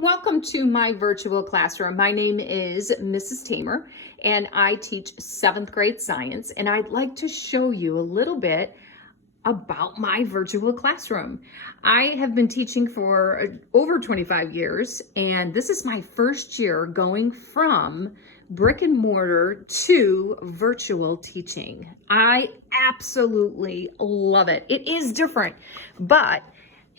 Welcome to my virtual classroom. My name is Mrs. Tamer, and I teach 7th grade science, and I'd like to show you a little bit about my virtual classroom. I have been teaching for over 25 years, and this is my first year going from brick and mortar to virtual teaching. I absolutely love it. It is different, but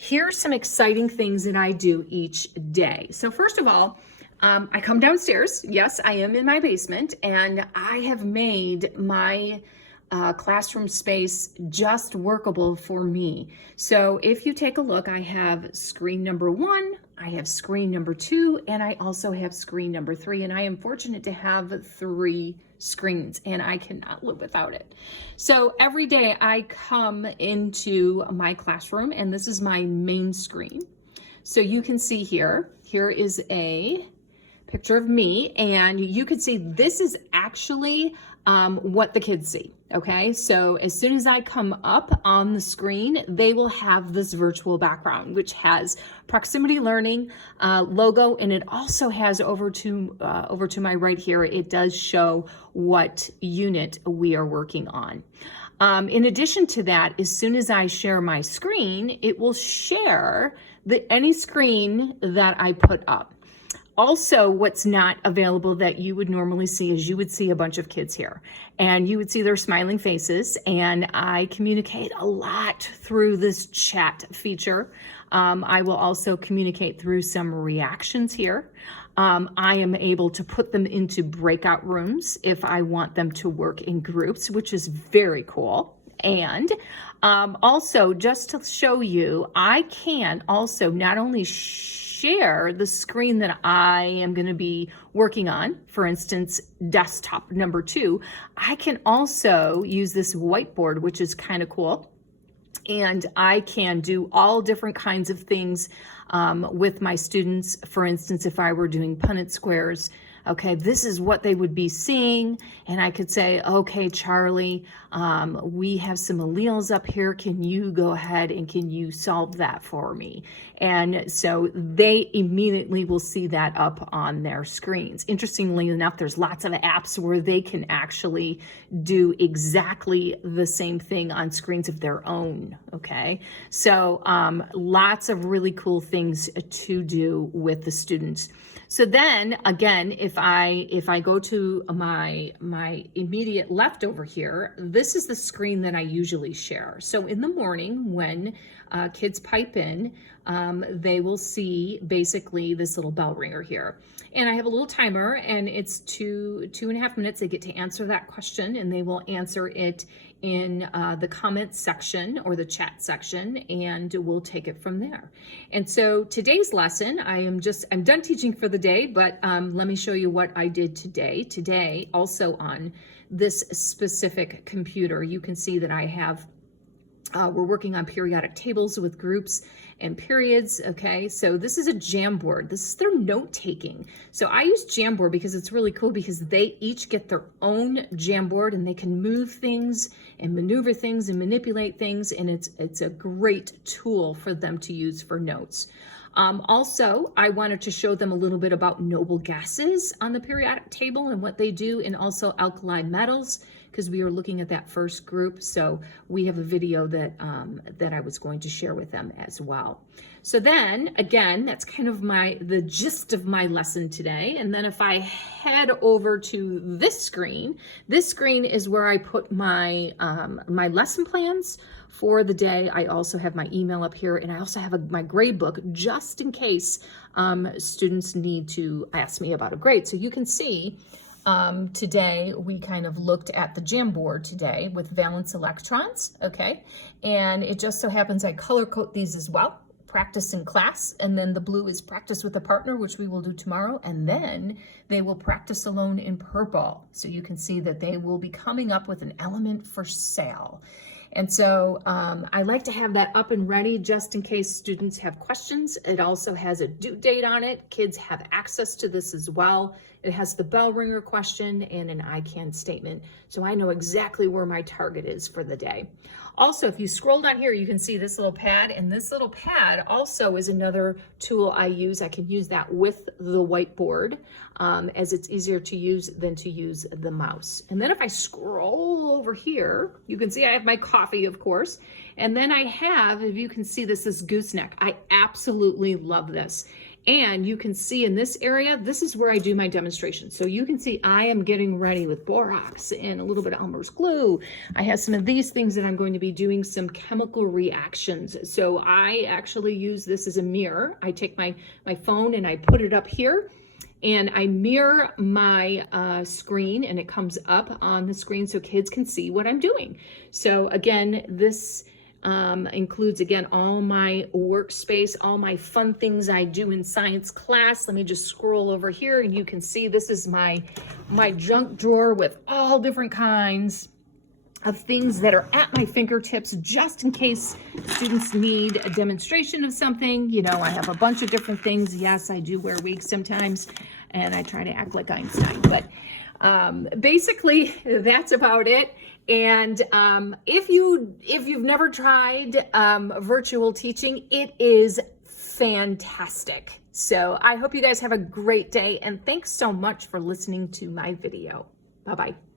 here's some exciting things that I do each day. So first of all, I come downstairs. Yes, I am in my basement, and I have made my classroom space just workable for me. So if you take a look, I have screen number 1, I have screen number 2, and I also have screen number 3, and I am fortunate to have 3 screens, and I cannot live without it. So every day I come into my classroom, and this is my main screen. So you can see here is a picture of me, and you can see this is actually what the kids see. Okay, so as soon as I come up on the screen, they will have this virtual background, which has proximity learning logo, and it also has over to my right here, it does show what unit we are working on. In addition to that, as soon as I share my screen, it will share any screen that I put up. Also, what's not available that you would normally see is you would see a bunch of kids here, and you would see their smiling faces, and I communicate a lot through this chat feature. I will also communicate through some reactions here. I am able to put them into breakout rooms if I want them to work in groups, which is very cool. And also, just to show you, I can also not only share the screen that I am going to be working on, for instance, desktop number 2, I can also use this whiteboard, which is kind of cool. And I can do all different kinds of things with my students. For instance, if I were doing Punnett squares, okay, this is what they would be seeing. And I could say, okay, Charlie, we have some alleles up here. Can you go ahead and can you solve that for me? And so they immediately will see that up on their screens. Interestingly enough, there's lots of apps where they can actually do exactly the same thing on screens of their own, okay? So lots of really cool things to do with the students. So then again, if I go to my immediate left over here, this is the screen that I usually share. So in the morning when kids pipe in, they will see basically this little bell ringer here. And I have a little timer, and it's 2.5 minutes. They get to answer that question, and they will answer it in the comment section or the chat section, and we'll take it from there. And so today's lesson, I'm done teaching for the day, but let me show you what I did today. Today, also on this specific computer, you can see that I have we're working on periodic tables with groups and periods, okay? So this is a Jamboard. This is their note-taking. So I use Jamboard because it's really cool because they each get their own Jamboard, and they can move things and maneuver things and manipulate things, and it's a great tool for them to use for notes. Also, I wanted to show them a little bit about noble gases on the periodic table and what they do, and also alkali metals, because we were looking at that first group. So we have a video that I was going to share with them as well. So then again, that's kind of the gist of my lesson today. And then if I head over to this screen is where I put my my lesson plans for the day. I also have my email up here, and I also have my grade book just in case students need to ask me about a grade. So you can see today we kind of looked at the Jamboard today with valence electrons, okay? And it just so happens I color code these as well. Practice in class, and then the blue is practice with a partner, which we will do tomorrow, and then they will practice alone in purple. So you can see that they will be coming up with an element for sale. And so I like to have that up and ready just in case students have questions. It also has a due date on it. Kids have access to this as well. It has the bell ringer question and an I can statement. So I know exactly where my target is for the day. Also, if you scroll down here, you can see this little pad, and this little pad also is another tool I use. I can use that with the whiteboard as it's easier to use than to use the mouse. And then if I scroll over here, you can see I have my coffee, of course. And then I have, if you can see, this is gooseneck. I absolutely love this. And you can see in this area, this is where I do my demonstration. So you can see I am getting ready with borax and a little bit of Elmer's glue. I have some of these things that I'm going to be doing some chemical reactions. So I actually use this as a mirror. I take my phone and I put it up here and I mirror my screen, and it comes up on the screen so kids can see what I'm doing. So again, this includes, again, all my workspace, all my fun things I do in science class. Let me just scroll over here and you can see this is my junk drawer with all different kinds of things that are at my fingertips just in case students need a demonstration of something. You know, I have a bunch of different things. Yes, I do wear wigs sometimes and I try to act like Einstein, but basically that's about it. And if you've never tried virtual teaching, it is fantastic. So I hope you guys have a great day, and thanks so much for listening to my video. Bye-bye.